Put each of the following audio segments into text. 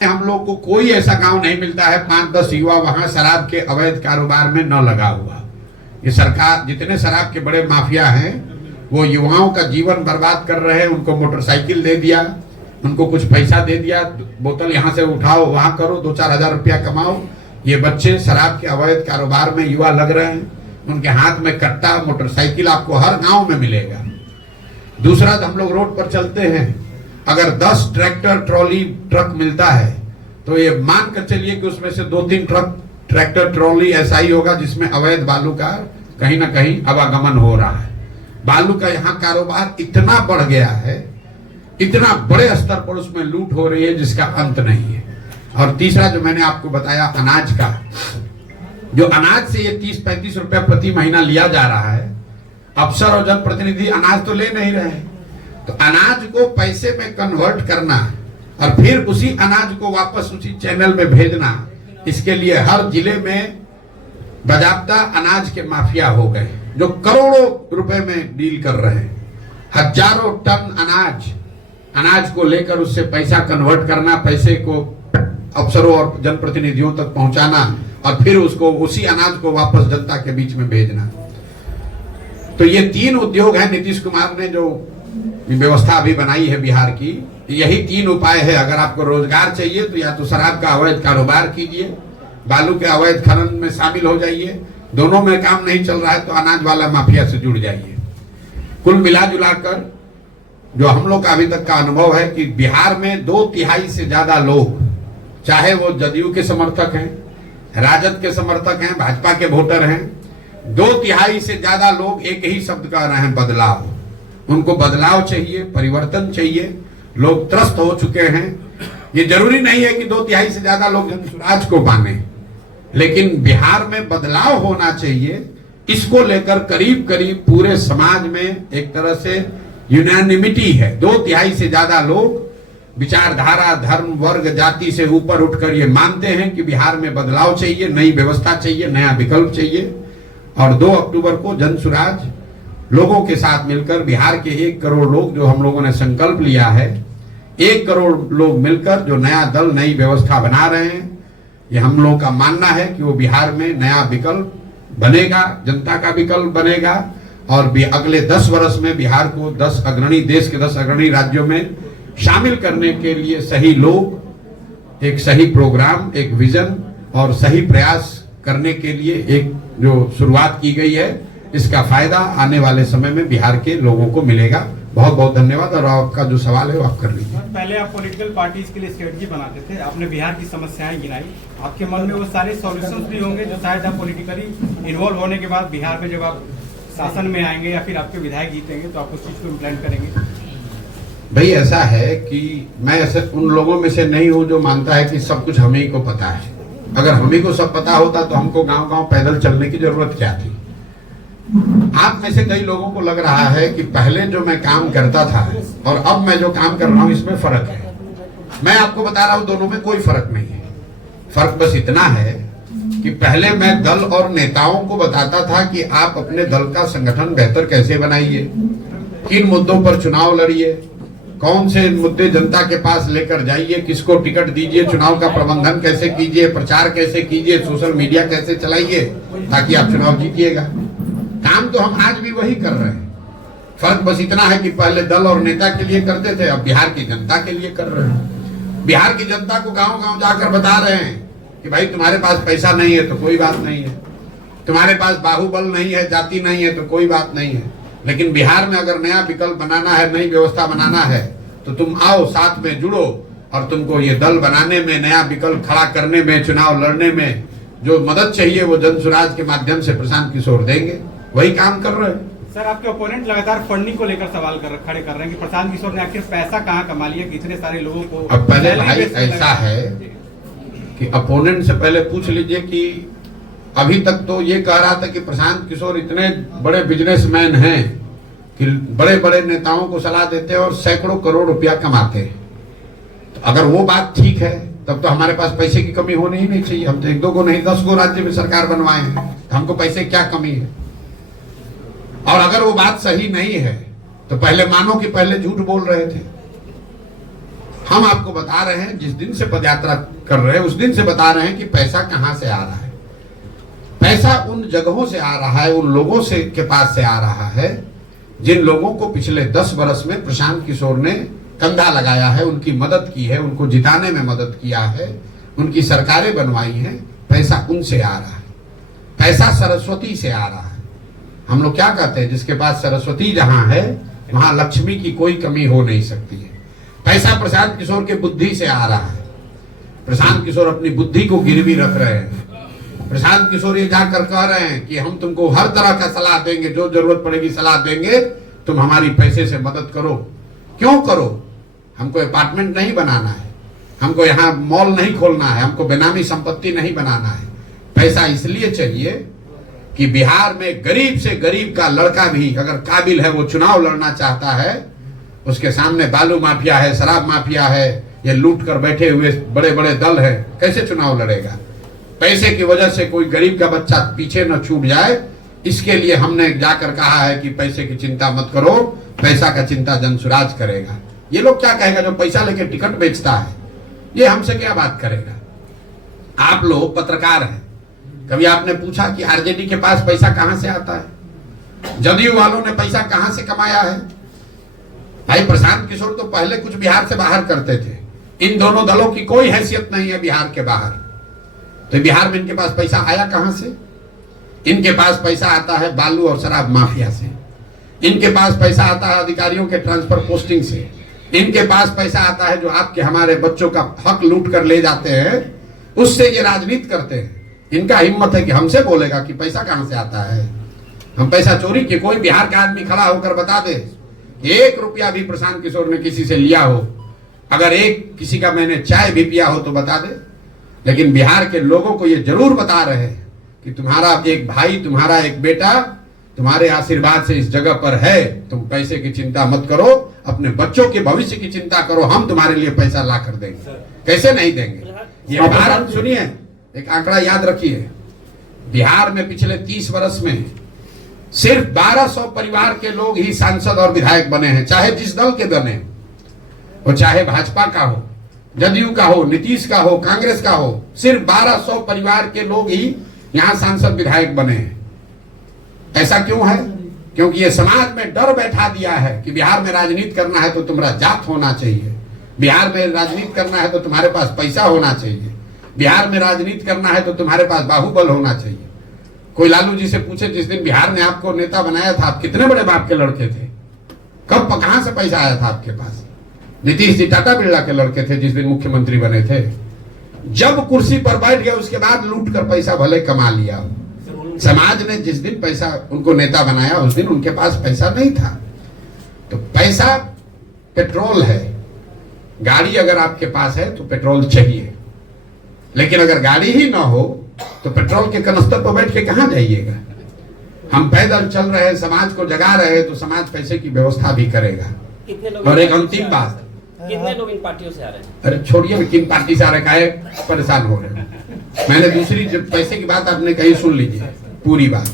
हम लोग को कोई ऐसा गांव नहीं मिलता है 5-10 युवा वहां शराब के अवैध कारोबार में न लगा हुआ। ये सरकार जितने शराब के बड़े माफिया हैं वो युवाओं का जीवन बर्बाद कर रहे हैं। उनको मोटरसाइकिल दे दिया, उनको कुछ पैसा दे दिया, बोतल यहाँ से उठाओ वहां करो, 2-4 हजार रुपया कमाओ। ये बच्चे शराब के अवैध कारोबार में युवा लग रहे हैं। उनके हाथ में कट्टा मोटरसाइकिल आपको हर गांव में मिलेगा। दूसरा, हम लोग रोड पर चलते हैं, अगर 10 ट्रैक्टर ट्रॉली ट्रक मिलता है तो ये मान कर चलिए कि उसमें से 2-3 ट्रक ट्रैक्टर ट्रॉली ऐसा ही होगा जिसमें अवैध बालू का कहीं ना कहीं आवागमन हो रहा है। बालू का यहाँ कारोबार इतना बढ़ गया है, इतना बड़े स्तर पर उसमें लूट हो रही है जिसका अंत नहीं है। और तीसरा जो मैंने आपको बताया अनाज का, जो अनाज से ये 30-35 रुपया प्रति महीना लिया जा रहा है, अफसर और जनप्रतिनिधि अनाज तो ले नहीं रहे। तो अनाज को पैसे में कन्वर्ट करना और फिर उसी अनाज को वापस उसी चैनल में भेजना, इसके लिए हर जिले में बाजाब्ता अनाज के माफिया हो गए जो करोड़ों रुपए में डील कर रहे हैं। हजारों टन अनाज को लेकर उससे पैसा कन्वर्ट करना, पैसे को अफसरों और जनप्रतिनिधियों तक पहुंचाना और फिर उसको उसी अनाज को वापस जनता के बीच में भेजना। तो ये 3 उद्योग है नीतीश कुमार ने जो व्यवस्था अभी बनाई है बिहार की। यही 3 उपाय है। अगर आपको रोजगार चाहिए तो या तो शराब का अवैध कारोबार कीजिए, बालू के अवैध खनन में शामिल हो जाइए, दोनों में काम नहीं चल रहा है तो अनाज वाला माफिया से जुड़ जाइए। कुल मिला जुलाकर जो हम लोग का अभी तक का अनुभव है कि बिहार में 2/3 से ज्यादा लोग, चाहे वो जदयू के समर्थक हैं, राजद के समर्थक हैं, भाजपा के वोटर हैं, 2/3 से ज्यादा लोग एक ही शब्द कह रहे हैं, बदलाव। उनको बदलाव चाहिए, परिवर्तन चाहिए। लोग त्रस्त हो चुके हैं। ये जरूरी नहीं है कि 2/3 से ज्यादा लोग जनसुराज को माने, लेकिन बिहार में बदलाव होना चाहिए। इसको लेकर करीब करीब पूरे समाज में एक तरह से यूनानिमिटी है। 2/3 से ज्यादा लोग विचारधारा, धर्म, वर्ग, जाति से ऊपर उठकर ये मानते हैं कि बिहार में बदलाव चाहिए, नई व्यवस्था चाहिए, नया विकल्प चाहिए। और 2 अक्टूबर को जनसुराज लोगों के साथ मिलकर बिहार के 1 करोड़ लोग, जो हम लोगों ने संकल्प लिया है, 1 करोड़ लोग मिलकर जो नया दल, नई व्यवस्था बना रहे हैं, ये हम लोगों का मानना है कि वो बिहार में नया विकल्प बनेगा, जनता का विकल्प बनेगा। और अगले 10 वर्ष में बिहार को देश के 10 अग्रणी राज्यों में शामिल करने के लिए सही लोग, एक सही प्रोग्राम, एक विजन और सही प्रयास करने के लिए एक जो शुरुआत की गई है, इसका फायदा आने वाले समय में बिहार के लोगों को मिलेगा। बहुत बहुत धन्यवाद। और आपका जो सवाल है वो आप कर लीजिए। पहले आप पॉलिटिकल पार्टीज के लिए स्ट्रेटजी बनाते थे, आपने बिहार की समस्याएं गिनाई, आपके मन में वो सारे सॉल्यूशंस भी होंगे जो शायद आप पॉलिटिकली इन्वॉल्व होने के बाद बिहार में जब आप शासन में आएंगे या फिर आपके विधायक जीतेंगे तो आप उस चीज को इम्प्लीमेंट करेंगे। भाई ऐसा है कि मैं ऐसे उन लोगों में से नहीं हूं जो मानता है कि सब कुछ हम ही को पता है। अगर हम ही को सब पता होता तो हमको गांव-गांव पैदल चलने की जरूरत क्या थी। आप में से कई लोगों को लग रहा है कि पहले जो मैं काम करता था और अब मैं जो काम कर रहा हूं इसमें फर्क है। मैं आपको बता रहा हूं दोनों में कोई फर्क नहीं है। फर्क बस इतना है कि पहले मैं दल और नेताओं को बताता था कि आप अपने दल का संगठन बेहतर कैसे बनाइए, किन मुद्दों पर चुनाव लड़िए, कौन से मुद्दे जनता के पास लेकर जाइए, किसको टिकट दीजिए, चुनाव का प्रबंधन कैसे कीजिए, प्रचार कैसे कीजिए, सोशल मीडिया कैसे चलाइए ताकि आप चुनाव जीतिएगा। काम तो हम आज भी वही कर रहे हैं। फर्क बस इतना है कि पहले दल और नेता के लिए करते थे, अब बिहार की जनता के लिए कर रहे हैं। बिहार की जनता को गांव-गांव जाकर बता रहे हैं कि भाई तुम्हारे पास पैसा नहीं है तो कोई बात नहीं है, तुम्हारे पास बाहुबल नहीं है, जाति नहीं है तो कोई बात नहीं है, लेकिन बिहार में अगर नया विकल्प बनाना है, नई व्यवस्था बनाना है तो तुम आओ, साथ में जुड़ो और तुमको ये दल बनाने में, नया विकल्प खड़ा करने में, चुनाव लड़ने में जो मदद चाहिए वो जनसुराज के माध्यम से प्रशांत किशोर देंगे। वही काम कर रहे हैं। सर, आपके ओपोनेंट लगातार फंडिंग को लेकर सवाल खड़े कर रहे हैं कि प्रशांत किशोर ने आखिर पैसा कहाँ कमा लिया कि इतने सारे लोगों को। अब पहले भाई ऐसा है कि अपोनेंट से पहले पूछ लीजिए कि अभी तक तो ये कह रहा था कि प्रशांत किशोर इतने बड़े बिजनेसमैन हैं कि बड़े बड़े नेताओं को सलाह देते हैं और सैकड़ों करोड़ रुपया कमाते हैं। तो अगर वो बात ठीक है तब तो हमारे पास पैसे की कमी होनी ही नहीं चाहिए। हम तो 1-2 को नहीं 10 को राज्य में सरकार बनवाए हैं, तो हमको पैसे क्या कमी है। और अगर वो बात सही नहीं है तो पहले मानो कि पहले झूठ बोल रहे थे। हम आपको बता रहे हैं, जिस दिन से पदयात्रा कर रहे हैं उस दिन से बता रहे हैं कि पैसा कहां से आ रहा है। पैसा उन जगहों से आ रहा है, उन लोगों से के पास से आ रहा है जिन लोगों को पिछले 10 वर्ष में प्रशांत किशोर ने कंधा लगाया है, उनकी मदद की है, उनको जिताने में मदद किया है, उनकी सरकारें बनवाई हैं। पैसा उनसे आ रहा है। पैसा सरस्वती से आ रहा है। हम लोग क्या कहते हैं, जिसके पास सरस्वती जहां है वहां लक्ष्मी की कोई कमी हो नहीं सकती है। पैसा प्रशांत किशोर के बुद्धि से आ रहा है। प्रशांत किशोर अपनी बुद्धि को गिरवी रख रहे हैं। प्रशांत किशोर ये जाकर कह रहे हैं कि हम तुमको हर तरह का सलाह देंगे, जो जरूरत पड़ेगी सलाह देंगे, तुम हमारी पैसे से मदद करो। क्यों करो? हमको अपार्टमेंट नहीं बनाना है, हमको यहाँ मॉल नहीं खोलना है, हमको बेनामी संपत्ति नहीं बनाना है। पैसा इसलिए चाहिए कि बिहार में गरीब से गरीब का लड़का भी अगर काबिल है, वो चुनाव लड़ना चाहता है, उसके सामने बालू माफिया है, शराब माफिया है, ये लूट कर बैठे हुए बड़े बड़े दल है, कैसे चुनाव लड़ेगा? पैसे की वजह से कोई गरीब का बच्चा पीछे न छूट जाए, इसके लिए हमने जाकर कहा है कि पैसे की चिंता मत करो, पैसा का चिंता जनसुराज करेगा। ये लोग क्या कहेगा जो पैसा लेके टिकट बेचता है, ये हमसे क्या बात करेगा? आप लोग पत्रकार हैं, कभी आपने पूछा कि आरजेडी के पास पैसा कहां से आता है? जदयू वालों ने पैसा कहां से कमाया है? भाई प्रशांत किशोर तो पहले कुछ बिहार से बाहर करते थे। इन दोनों दलों की कोई हैसियत नहीं है बिहार के बाहर। तो बिहार में इनके पास पैसा आया कहां से? इनके पास पैसा आता है बालू और शराब माफिया से। इनके पास पैसा आता है अधिकारियों के ट्रांसफर पोस्टिंग से। इनके पास पैसा आता है जो आपके हमारे बच्चों का हक लूट कर ले जाते हैं, उससे ये राजनीति करते हैं। इनका हिम्मत है कि हमसे बोलेगा कि पैसा कहां से आता है। हम पैसा चोरी किए? कोई बिहार का आदमी खड़ा होकर बता दे 1 रुपया भी प्रशांत किशोर ने किसी से लिया हो, अगर एक किसी का मैंने चाय भी पिया हो तो बता दे। लेकिन बिहार के लोगों को ये जरूर बता रहे हैं कि तुम्हारा एक भाई, तुम्हारा एक बेटा तुम्हारे आशीर्वाद से इस जगह पर है, तुम पैसे की चिंता मत करो, अपने बच्चों के भविष्य की चिंता करो, हम तुम्हारे लिए पैसा ला कर देंगे। कैसे नहीं देंगे? ये भारत, सुनिए एक आंकड़ा याद रखिए, बिहार में पिछले 30 वर्ष में सिर्फ 1200 परिवार के लोग ही सांसद और विधायक बने हैं, चाहे जिस दल के बने, वो चाहे भाजपा का हो, जदयू का हो, नीतीश का हो, कांग्रेस का हो, सिर्फ 1200 परिवार के लोग ही यहां सांसद विधायक बने हैं। ऐसा क्यों है? क्योंकि ये समाज में डर बैठा दिया है कि बिहार में राजनीति करना है तो तुम्हारा जात होना चाहिए, बिहार में राजनीति करना है तो तुम्हारे पास पैसा होना चाहिए, बिहार में राजनीति करना है तो तुम्हारे पास बाहुबल होना चाहिए। कोई लालू जी से पूछे, जिस दिन बिहार ने आपको नेता बनाया था, आप कितने बड़े बाप के लड़के थे? कब कहां से पैसा आया था आपके पास? नीतीश जी टाटा बिरला के लड़के थे जिस दिन मुख्यमंत्री बने थे। जब कुर्सी पर बैठ गए उसके बाद लूट कर पैसा भले कमा लिया। समाज ने जिस दिन पैसा उनको नेता बनाया उस दिन उनके पास पैसा नहीं था। तो पैसा पेट्रोल है। गाड़ी अगर आपके पास है तो पेट्रोल चाहिए, लेकिन अगर गाड़ी ही ना हो तो पेट्रोल के कनस्तर पर बैठ के कहां जाइएगा? हम पैदल चल रहे हैं, समाज को जगा रहे हैं, तो समाज पैसे की व्यवस्था भी करेगा। और एक अंतिम बात, कितने लोग इन पार्टियों से आ रहे हैं? अरे छोड़िए, किन पार्टी से आ रहे हैं, परेशान हो रहे हैं। मैंने दूसरी जब पैसे की बात आपने कही, सुन लीजिए पूरी बात।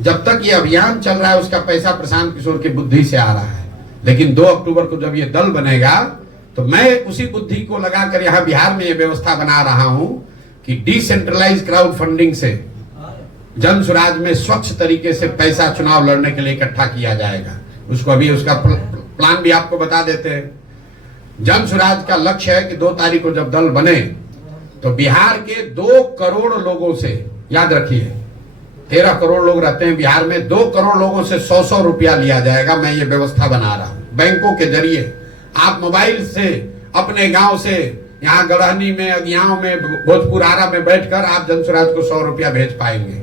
जब तक ये अभियान चल रहा है उसका पैसा प्रशांत किशोर की बुद्धि से आ रहा है, लेकिन 2 अक्टूबर को जब ये दल बनेगा तो मैं उसी बुद्धि को लगाकर यहाँ बिहार में ये व्यवस्था बना रहा हूं कि डिसेंट्रलाइज क्राउड फंडिंग से जन स्वराज में स्वच्छ तरीके से पैसा चुनाव लड़ने के लिए इकट्ठा किया जाएगा। उसको अभी उसका प्लान भी आपको बता देते हैं। जन स्वराज का लक्ष्य है कि 2 तारीख को जब दल बने तो बिहार के 2 करोड़ लोगों से, याद रखिए 13 करोड़ लोग रहते हैं बिहार में, 2 करोड़ लोगों से 100-100 रुपया लिया जाएगा। मैं ये व्यवस्था बना रहा हूं बैंकों के जरिए। आप मोबाइल से अपने गांव से यहाँ गढ़हनी में, अगियाओं में, भोजपुर आरा में बैठकर आप जन स्वराज को 100 रुपया भेज पाएंगे।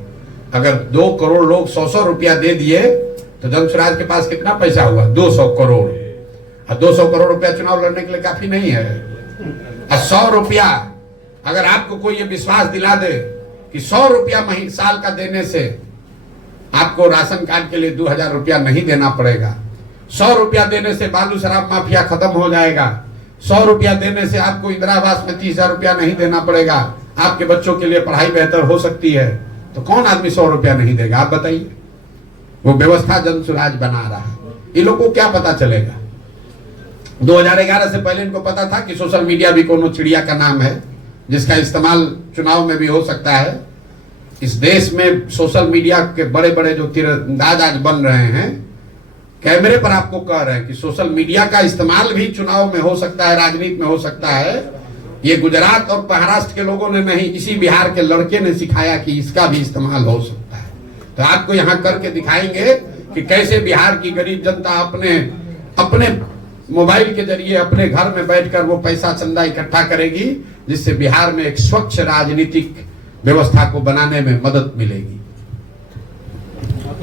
अगर 2 करोड़ लोग 100-100 रुपया दे दिए तो जन स्वराज के पास कितना पैसा हुआ? 200 करोड़। और 200 करोड़ रुपया चुनाव लड़ने के लिए काफी नहीं है। और 100 रुपया अगर आपको कोई ये विश्वास दिला दे कि 100 रुपया साल का देने से आपको राशन कार्ड के लिए 2000 रुपया नहीं देना पड़ेगा, 100 रुपया देने से बालू शराब माफिया खत्म हो जाएगा, 100 रुपया देने से आपको इंदिरा आवास में 30,000 रुपया नहीं देना पड़ेगा, आपके बच्चों के लिए पढ़ाई बेहतर हो सकती है, तो कौन आदमी 100 रुपया नहीं देगा? आप बताइए। वो व्यवस्था जन स्वराज बना रहा है। इन लोगों को क्या पता चलेगा? 2011 से पहले इनको पता था कि सोशल मीडिया भी कोनो चिड़िया का नाम है जिसका इस्तेमाल चुनाव में भी हो सकता है। इस देश में सोशल मीडिया के बड़े बड़े जो तीरंदाज आज बन रहे हैं, कैमरे पर आपको कह रहे हैं कि सोशल मीडिया का इस्तेमाल भी चुनाव में हो सकता है, राजनीति में हो सकता है। ये गुजरात और महाराष्ट्र के लोगों ने नहीं, इसी बिहार के लड़के ने सिखाया कि इसका भी इस्तेमाल हो सकता है। तो आपको यहाँ करके दिखाएंगे कि कैसे बिहार की गरीब जनता अपने मोबाइल के जरिए अपने घर में बैठकर वो पैसा चंदा इकट्ठा करेगी, जिससे बिहार में एक स्वच्छ राजनीतिक व्यवस्था को बनाने में मदद मिलेगी।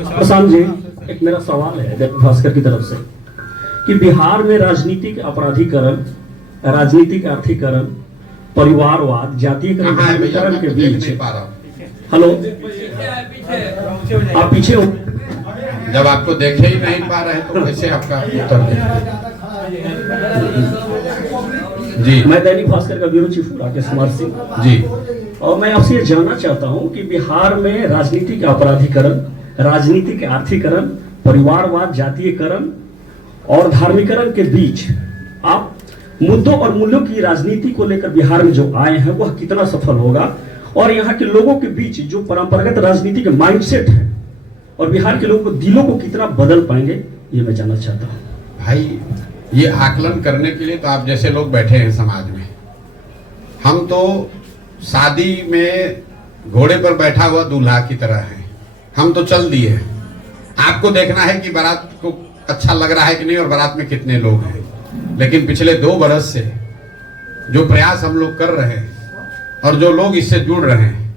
प्रशांत जी, एक मेरा सवाल है दैनिक भास्कर की तरफ से कि बिहार में राजनीतिक अपराधीकरण, राजनीतिक आर्थिकरण, परिवारवाद, जातीयकरण के बीच, हेलो आप पीछे हो, जब आपको देखे ही नहीं पा रहे तो कैसे आपका उत्तर दें? जी, मैं दैनिक भास्कर का ब्यूरो चीफ राकेश कुमार सिंह जी, और मैं आपसे ये जानना चाहता हूं कि बिहार में राजनीतिक अपराधीकरण, राजनीतिक आर्थिकरण, परिवारवाद, जातीयकरण और धार्मिकरण के बीच आप मुद्दों और मूल्यों की राजनीति को लेकर बिहार में जो आए हैं वह कितना सफल होगा, और यहाँ के लोगों के बीच जो परंपरागत राजनीति के माइंडसेट है और बिहार के लोगों को दिलों को कितना बदल पाएंगे, ये मैं जानना चाहता हूँ। भाई ये आकलन करने के लिए तो आप जैसे लोग बैठे हैं समाज में। हम तो शादी में घोड़े पर बैठा हुआ दूल्हा की तरह है, हम तो चल दिए हैं। आपको देखना है कि बारात को अच्छा लग रहा है कि नहीं और बारात में कितने लोग हैं। लेकिन पिछले 2 बरस से जो प्रयास हम लोग कर रहे हैं और जो लोग इससे जुड़ रहे हैं,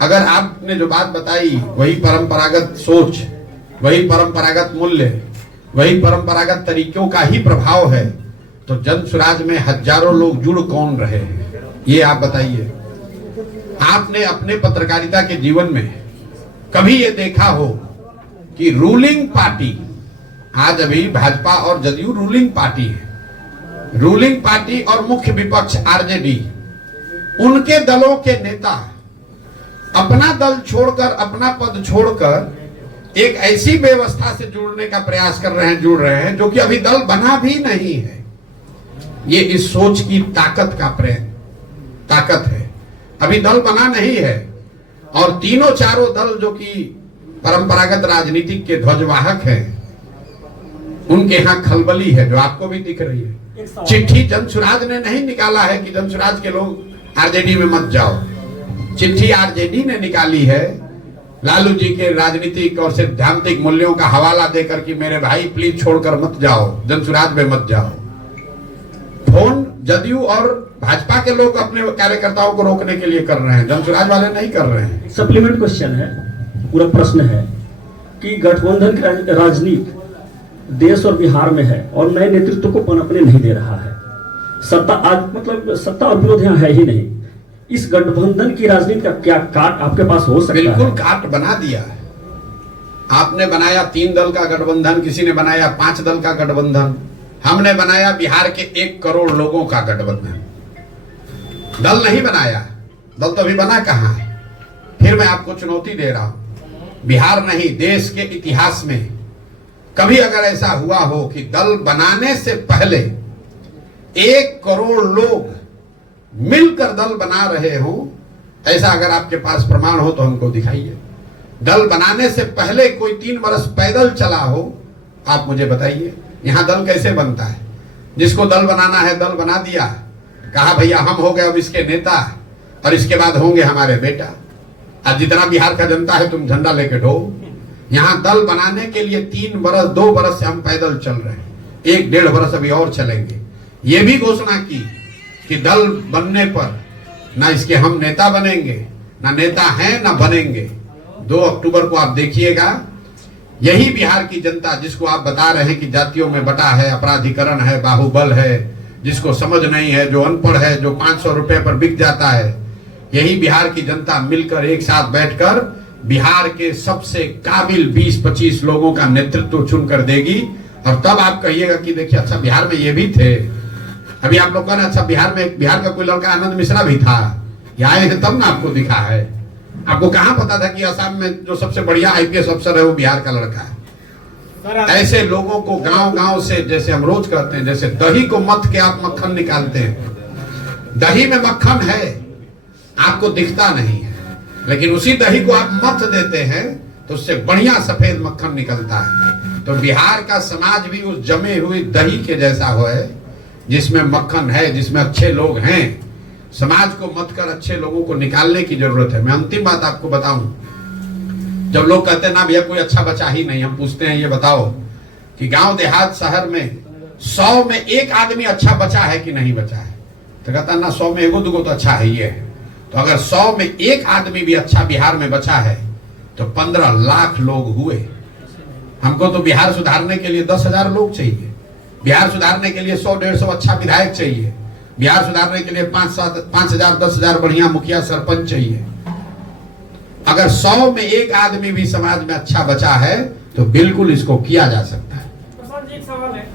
अगर आपने जो बात बताई वही परंपरागत सोच, वही परंपरागत मूल्य, वही परंपरागत तरीकों का ही प्रभाव है, तो जन स्वराज में हजारों लोग जुड़ कौन रहे हैं, ये आप बताइए। आपने अपने पत्रकारिता के जीवन में कभी ये देखा हो कि रूलिंग पार्टी, आज अभी भाजपा और जदयू रूलिंग पार्टी है, रूलिंग पार्टी और मुख्य विपक्ष आरजेडी, उनके दलों के नेता अपना दल छोड़कर, अपना पद छोड़कर एक ऐसी व्यवस्था से जुड़ने का प्रयास कर रहे हैं, जुड़ रहे हैं जो कि अभी दल बना भी नहीं है। ये इस सोच की ताकत है। अभी दल बना नहीं है और तीनों चारों दल जो कि परंपरागत राजनीतिक के ध्वजवाहक हैं, उनके यहां खलबली है जो आपको भी दिख रही है। चिट्ठी जनसुराज ने नहीं निकाला है कि जनसुराज के लोग आरजेडी में मत जाओ, चिट्ठी आरजेडी ने निकाली है लालू जी के राजनीतिक और सिद्धांतिक मूल्यों का हवाला देकर कि मेरे भाई प्लीज छोड़कर मत जाओ, जनसुराज में मत जाओ। फोन जदयू और भाजपा के लोग अपने कार्यकर्ताओं को रोकने के लिए कर रहे हैं, जनसुराज वाले नहीं कर रहे हैं। सप्लीमेंट क्वेश्चन है, पूरा प्रश्न है कि गठबंधन की राजनीति देश और बिहार में है और नए नेतृत्व को पनपने नहीं दे रहा है। सत्ता आज मतलब सत्ता और विरोध यहाँ है ही नहीं। इस गठबंधन की राजनीति का क्या काट आपके पास हो सकता है? बिल्कुल काट बना दिया है। आपने बनाया 3 दल का गठबंधन, किसी ने बनाया 5 दल का गठबंधन, हमने बनाया बिहार के 1 करोड़ लोगों का गठबंधन। दल नहीं बनाया, दल तो अभी बना कहां है। फिर मैं आपको चुनौती दे रहा हूं, बिहार नहीं देश के इतिहास में कभी अगर ऐसा हुआ हो कि दल बनाने से पहले 1 करोड़ लोग मिलकर दल बना रहे हो, ऐसा अगर आपके पास प्रमाण हो तो हमको दिखाइए। दल बनाने से पहले कोई 3 वर्ष पैदल चला हो, आप मुझे बताइए। यहां दल कैसे बनता है? जिसको दल बनाना है दल बना दिया, कहा भैया हम हो गए अब इसके नेता और इसके बाद होंगे हमारे बेटा। आज जितना बिहार का जनता है तुम झंडा लेके ढो। यहां दल बनाने के लिए 3 बरस 2 बरस से हम पैदल चल रहे हैं, 1-1.5 बरस अभी और चलेंगे। ये भी घोषणा की कि दल बनने पर ना इसके हम नेता बनेंगे, ना नेता हैं ना बनेंगे। 2 अक्टूबर को आप देखिएगा, यही बिहार की जनता जिसको आप बता रहे हैं कि जातियों में बटा है, अपराधीकरण है, बाहुबल है, जिसको समझ नहीं है, जो अनपढ़ है, जो 500 रुपए पर बिक जाता है, यही बिहार की जनता मिलकर एक साथ बैठकर बिहार के सबसे काबिल 20-25 लोगों का नेतृत्व चुनकर देगी। और तब आप कहिएगा कि देखिए अच्छा बिहार में ये भी थे। अभी आप लोग कह रहे अच्छा बिहार का कोई लड़का आनंद मिश्रा भी था, ये आए हैं तब ना आपको दिखा है। आपको कहां पता था कि असम में जो सबसे बढ़िया आईपीएस अफसर है वो बिहार का लड़का है? ऐसे लोगों को गांव गांव से, जैसे हम रोज कहते हैं, जैसे दही को मथ के आप मक्खन निकालते हैं, दही में मक्खन है, आपको दिखता नहीं है, लेकिन उसी दही को आप मथ देते हैं तो उससे बढ़िया सफेद मक्खन निकलता है। तो बिहार का समाज भी उस जमे हुए दही के जैसा हो है, जिसमें मक्खन है, जिसमें अच्छे लोग हैं। समाज को मत कर अच्छे लोगों को निकालने की जरूरत है। मैं अंतिम बात आपको बताऊं, जब लोग कहते हैं ना भैया कोई अच्छा बचा ही नहीं, हम पूछते हैं ये बताओ कि गांव देहात शहर में 100 में 1 आदमी अच्छा बचा है कि नहीं बचा है? तो कहता ना 100 में एगो दुगो तो अच्छा है ये है। तो अगर 100 में 1 आदमी भी अच्छा बिहार में बचा है तो 15 लाख लोग हुए। हमको तो बिहार सुधारने के लिए 10,000 लोग चाहिए, बिहार सुधारने के लिए 100-150 अच्छा विधायक चाहिए, बिहार सुधारने के लिए 5,000 10,000 बढ़िया मुखिया सरपंच चाहिए। अगर 100 में 1 आदमी भी समाज में अच्छा बचा है तो बिल्कुल इसको किया जा सकता है। प्रसाद जी, एक सवाल है,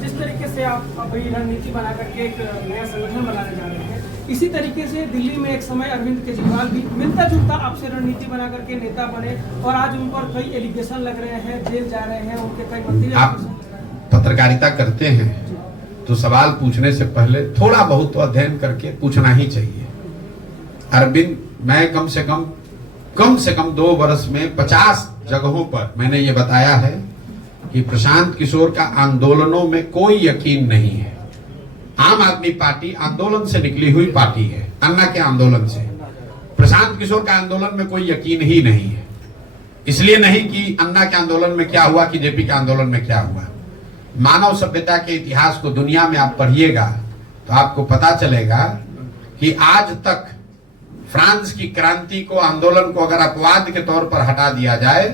जिस तरीके से आप अभी रणनीति बना करके एक नया संगठन बनाने जा रहे हैं, इसी तरीके से दिल्ली में एक समय अरविंद केजरीवाल भी मिलता जुलता आपसे रणनीति बना करके नेता बने और आज उन पर कई एलिगेशन लग रहे हैं, जेल जा रहे हैं, उनके कई मंत्री। आप पत्रकारिता करते हैं तो सवाल पूछने से पहले थोड़ा बहुत तो अध्ययन करके पूछना ही चाहिए। अरविंद, मैं कम से कम 2 वर्ष में 50 जगहों पर मैंने ये बताया है कि प्रशांत किशोर का आंदोलनों में कोई यकीन नहीं है। आम आदमी पार्टी आंदोलन से निकली हुई पार्टी है, अन्ना के आंदोलन से। प्रशांत किशोर का आंदोलन में कोई यकीन ही नहीं है। इसलिए नहीं कि अन्ना के आंदोलन में क्या हुआ कि जेपी के आंदोलन में क्या हुआ। मानव सभ्यता के इतिहास को दुनिया में आप पढ़िएगा तो आपको पता चलेगा कि आज तक फ्रांस की क्रांति को, आंदोलन को अगर अपवाद के तौर पर हटा दिया जाए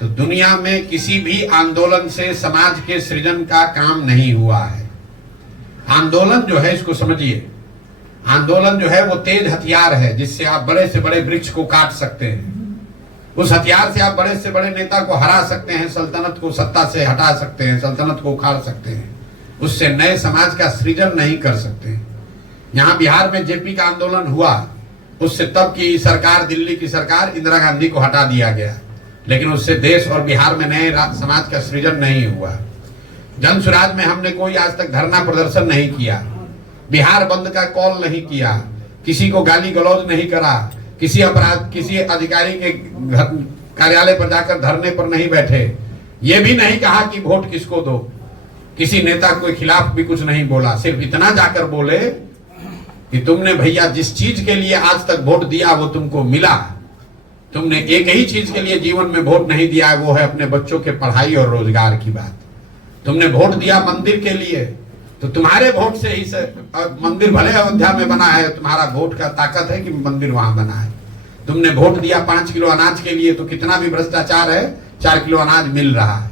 तो दुनिया में किसी भी आंदोलन से समाज के सृजन का काम नहीं हुआ है। आंदोलन जो है, इसको समझिए, आंदोलन जो है वो तेज हथियार है जिससे आप बड़े से बड़े वृक्ष को काट सकते हैं। उस हथियार से आप बड़े से बड़े नेता को हरा सकते हैं, सल्तनत को सत्ता से हटा सकते हैं, सल्तनत को उखाड़ सकते हैं, उससे नए समाज का सृजन नहीं कर सकते। यहाँ बिहार में जेपी का आंदोलन हुआ, उससे तब की सरकार, दिल्ली की सरकार, इंदिरा गांधी को हटा दिया गया, लेकिन उससे देश और बिहार में नए समाज का सृजन नहीं हुआ। जन सुराज में हमने कोई आज तक धरना प्रदर्शन नहीं किया, बिहार बंद का कॉल नहीं किया, किसी को गाली गलौज नहीं करा, किसी अधिकारी के कार्यालय पर जाकर धरने पर नहीं बैठे, ये भी नहीं कहा कि वोट किसको दो, किसी नेता के खिलाफ भी कुछ नहीं बोला। सिर्फ इतना जाकर बोले कि तुमने भैया जिस चीज के लिए आज तक वोट दिया वो तुमको मिला, तुमने एक ही चीज के लिए जीवन में वोट नहीं दिया है, वो है अपने बच्चों के पढ़ाई और रोजगार की बात। तुमने वोट दिया मंदिर के लिए, तो तुम्हारे वोट से ही मंदिर भले अयोध्या में बना है, तुम्हारा वोट का ताकत है कि मंदिर वहां बना है। तुमने वोट दिया 5 किलो अनाज के लिए, तो कितना भी भ्रष्टाचार है 4 किलो अनाज मिल रहा है।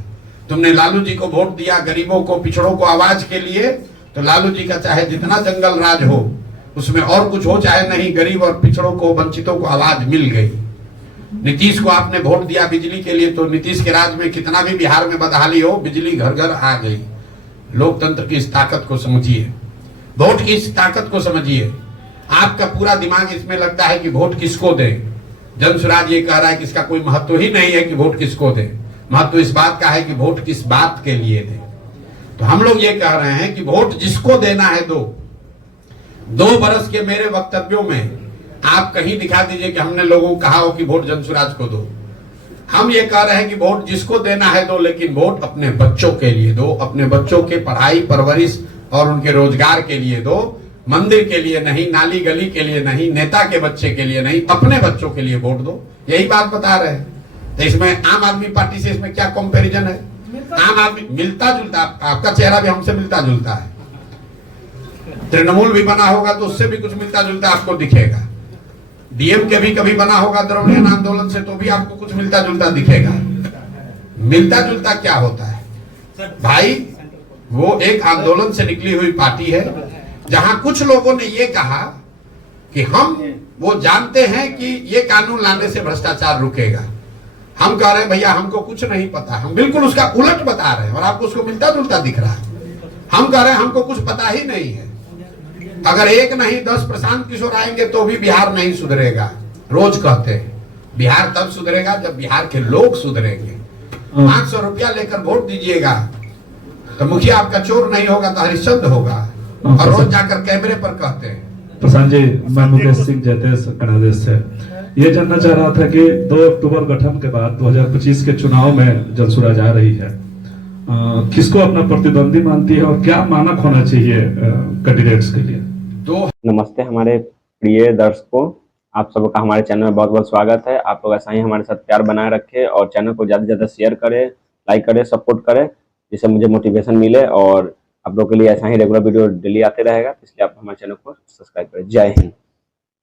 तुमने लालू जी को वोट दिया गरीबों को, पिछड़ों को आवाज के लिए, तो लालू जी का चाहे जितना जंगल राज हो, उसमें और कुछ हो चाहे नहीं, गरीब और पिछड़ों को, वंचितों को आवाज मिल गई। नीतीश को आपने वोट दिया बिजली के लिए, तो नीतीश के राज में कितना भी बिहार में बदहाली हो, बिजली घर घर आ गई। लोकतंत्र की इस ताकत को समझिए, वोट की इस ताकत को समझिए। आपका पूरा दिमाग इसमें लगता है कि वोट किसको दे। जनसुराज ये कह रहा है कि इसका कोई महत्व ही नहीं है कि वोट किसको दे, महत्व इस बात का है कि वोट किस बात के लिए दे। तो हम लोग ये कह रहे हैं कि वोट जिसको देना है दो। 2 बरस के मेरे वक्तव्यों में आप कहीं दिखा दीजिए कि हमने लोगों को कहा हो कि वोट जनसुराज को दो। हम ये कह रहे हैं कि वोट जिसको देना है दो, लेकिन वोट अपने बच्चों के लिए दो, अपने बच्चों के पढ़ाई परवरिश और उनके रोजगार के लिए दो, मंदिर के लिए नहीं, नाली गली के लिए नहीं, नेता के बच्चे के लिए नहीं, अपने बच्चों के लिए वोट दो। यही बात बता रहे हैं। तो इसमें आम आदमी पार्टी से इसमें क्या कंपैरिजन है? आम आदमी मिलता जुलता, आपका चेहरा भी हमसे मिलता जुलता है। तृणमूल भी बना होगा तो उससे भी कुछ मिलता जुलता आपको दिखेगा। डीएम के भी कभी बना होगा द्रविड़ियन आंदोलन से, तो भी आपको कुछ मिलता जुलता दिखेगा। मिलता जुलता क्या होता है भाई? वो एक आंदोलन से निकली हुई पार्टी है जहां कुछ लोगों ने ये कहा कि हम वो जानते हैं कि ये कानून लाने से भ्रष्टाचार रुकेगा। हम कह रहे हैं भैया हमको कुछ नहीं पता, हम बिल्कुल उसका उलट बता रहे हैं और आपको उसको मिलता जुलता दिख रहा है। हम कह रहे हैं हमको कुछ पता ही नहीं है। अगर 1 नहीं 10 प्रशांत किशोर आएंगे तो भी बिहार नहीं सुधरेगा। रोज कहते हैं बिहार तब सुधरेगा जब बिहार के लोग सुधरेंगे। 500 रुपया लेकर वोट दीजिएगा तो मुखिया आपका चोर नहीं होगा तो हरिश्चंद्र होगा। और रोज जाकर कैमरे पर कहते हैं। प्रशांत जी, मैं मुकेश सिंह जयतेश कनादेश से ये जानना चाह रहा था कि 2 अक्टूबर गठन के बाद 2025 के चुनाव में जनसुराज आ रही है, किसको अपना प्रतिद्वंदी मानती है और क्या मानक होना चाहिए कैंडिडेट्स के लिए? नमस्ते हमारे प्रिय दर्शकों, आप सबका हमारे चैनल में बहुत बहुत स्वागत है। आप लोग ऐसा ही हमारे साथ प्यार बनाए रखें और चैनल को ज़्यादा से ज़्यादा शेयर करें, लाइक करें, सपोर्ट करें, जिससे मुझे मोटिवेशन मिले और आप लोगों के लिए ऐसा ही रेगुलर वीडियो डेली आते रहेगा। इसलिए आप हमारे चैनल को सब्सक्राइब करें। जय हिंद।